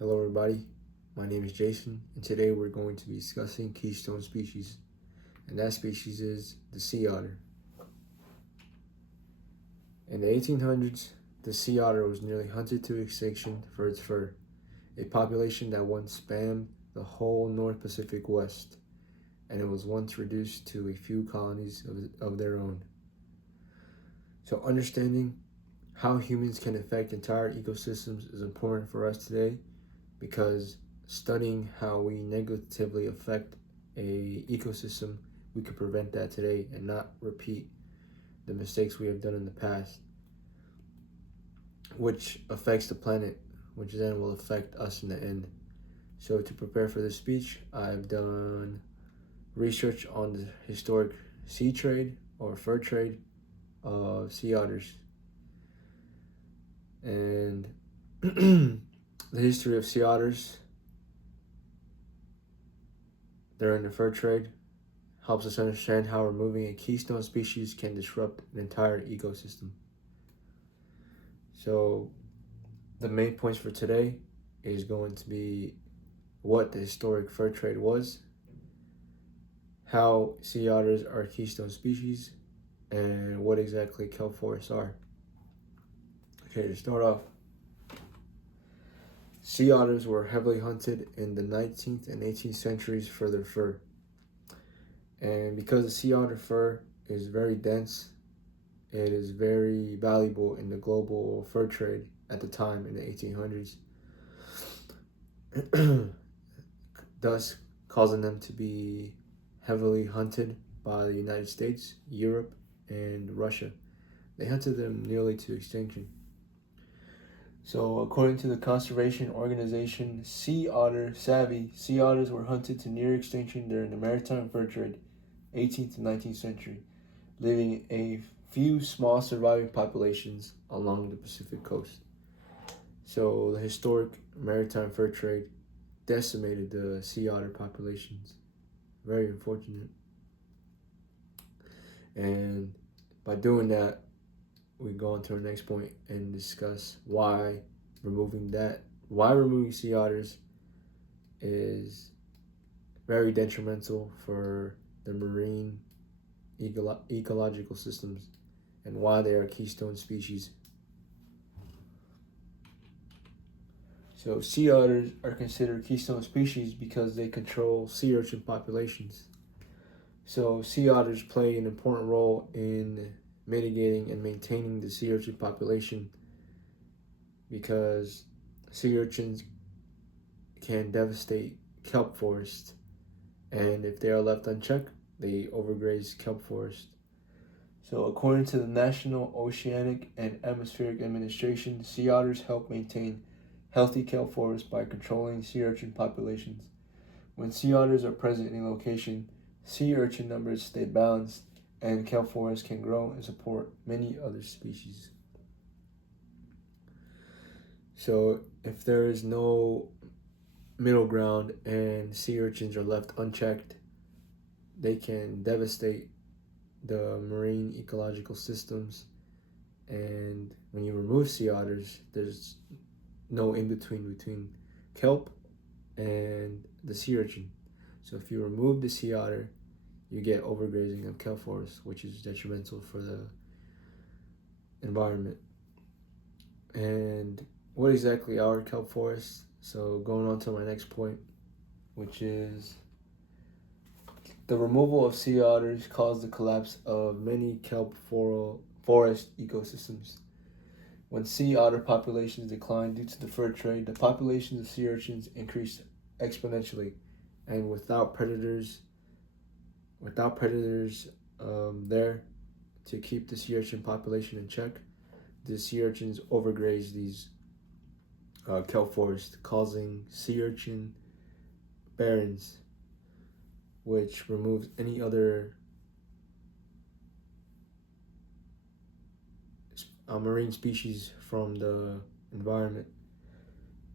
Hello everybody, my name is Jason, and today we're going to be discussing keystone species, and that species is the sea otter. In the 1800s, the sea otter was nearly hunted to extinction for its fur, a population that once spanned the whole North Pacific West, and it was once reduced to a few colonies of their own. So understanding how humans can affect entire ecosystems is important for us today, because studying how we negatively affect a ecosystem, we could prevent that today and not repeat the mistakes we have done in the past, which affects the planet, which then will affect us in the end. So to prepare for this speech, I've done research on the historic sea trade or fur trade of sea otters, and the history of sea otters during the fur trade helps us understand how removing a keystone species can disrupt an entire ecosystem. So the main points for today is going to be what the historic fur trade was, how sea otters are keystone species, and what exactly kelp forests are. Okay, to start off, sea otters were heavily hunted in the 19th and 18th centuries for their fur. And because the sea otter fur is very dense, it is very valuable in the global fur trade at the time in the 1800s, thus causing them to be heavily hunted by the United States, Europe, and Russia. They hunted them nearly to extinction. So according to the conservation organization Sea Otter Savvy, sea otters were hunted to near extinction during the maritime fur trade, 18th to 19th century, leaving a few small surviving populations along the Pacific coast. So the historic maritime fur trade decimated the sea otter populations. Very unfortunate. And by doing that, we go on to our next point and discuss why removing sea otters is very detrimental for the marine ecological systems, and why they are keystone species. So sea otters are considered keystone species because they control sea urchin populations. So sea otters play an important role in mitigating and maintaining the sea urchin population, because sea urchins can devastate kelp forests, and if they are left unchecked, they overgraze kelp forest. So according to the National Oceanic and Atmospheric Administration, sea otters help maintain healthy kelp forests by controlling sea urchin populations. When sea otters are present in a location, sea urchin numbers stay balanced, and kelp forests can grow and support many other species. So if there is no middle ground and sea urchins are left unchecked, they can devastate the marine ecological systems. And when you remove sea otters, there's no in-between kelp and the sea urchin. So if you remove the sea otter, you get overgrazing of kelp forests, which is detrimental for the environment. And what exactly are kelp forests? So going on to my next point, which is the removal of sea otters caused the collapse of many kelp forest ecosystems. When sea otter populations declined due to the fur trade, the populations of sea urchins increased exponentially, and without predators there to keep the sea urchin population in check, the sea urchins overgraze these kelp forests, causing sea urchin barrens, which removes any other marine species from the environment.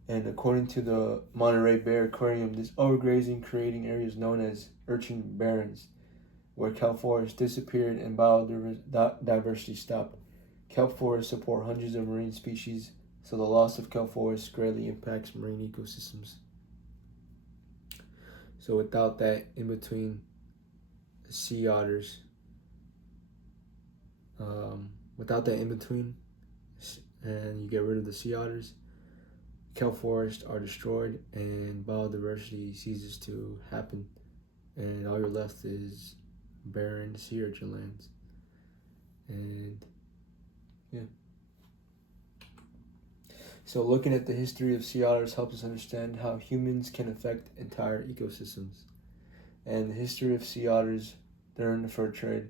And according to the Monterey Bay Aquarium, this overgrazing creating areas known as urchin barrens, where kelp forests disappeared and biodiversity stopped. Kelp forests support hundreds of marine species So the loss of kelp forests greatly impacts marine ecosystems. So without that in between sea otters, without that in between, and you get rid of the sea otters, kelp forests are destroyed and biodiversity ceases to happen, and all you're left is barren sea urchin lands. And yeah. So looking at the history of sea otters helps us understand how humans can affect entire ecosystems. And the history of sea otters during the fur trade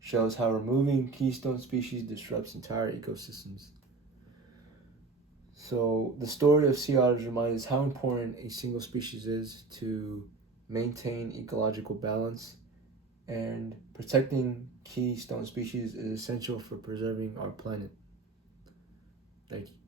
shows how removing keystone species disrupts entire ecosystems. So the story of sea otters reminds us how important a single species is to maintain ecological balance, and protecting keystone species is essential for preserving our planet. Thank you.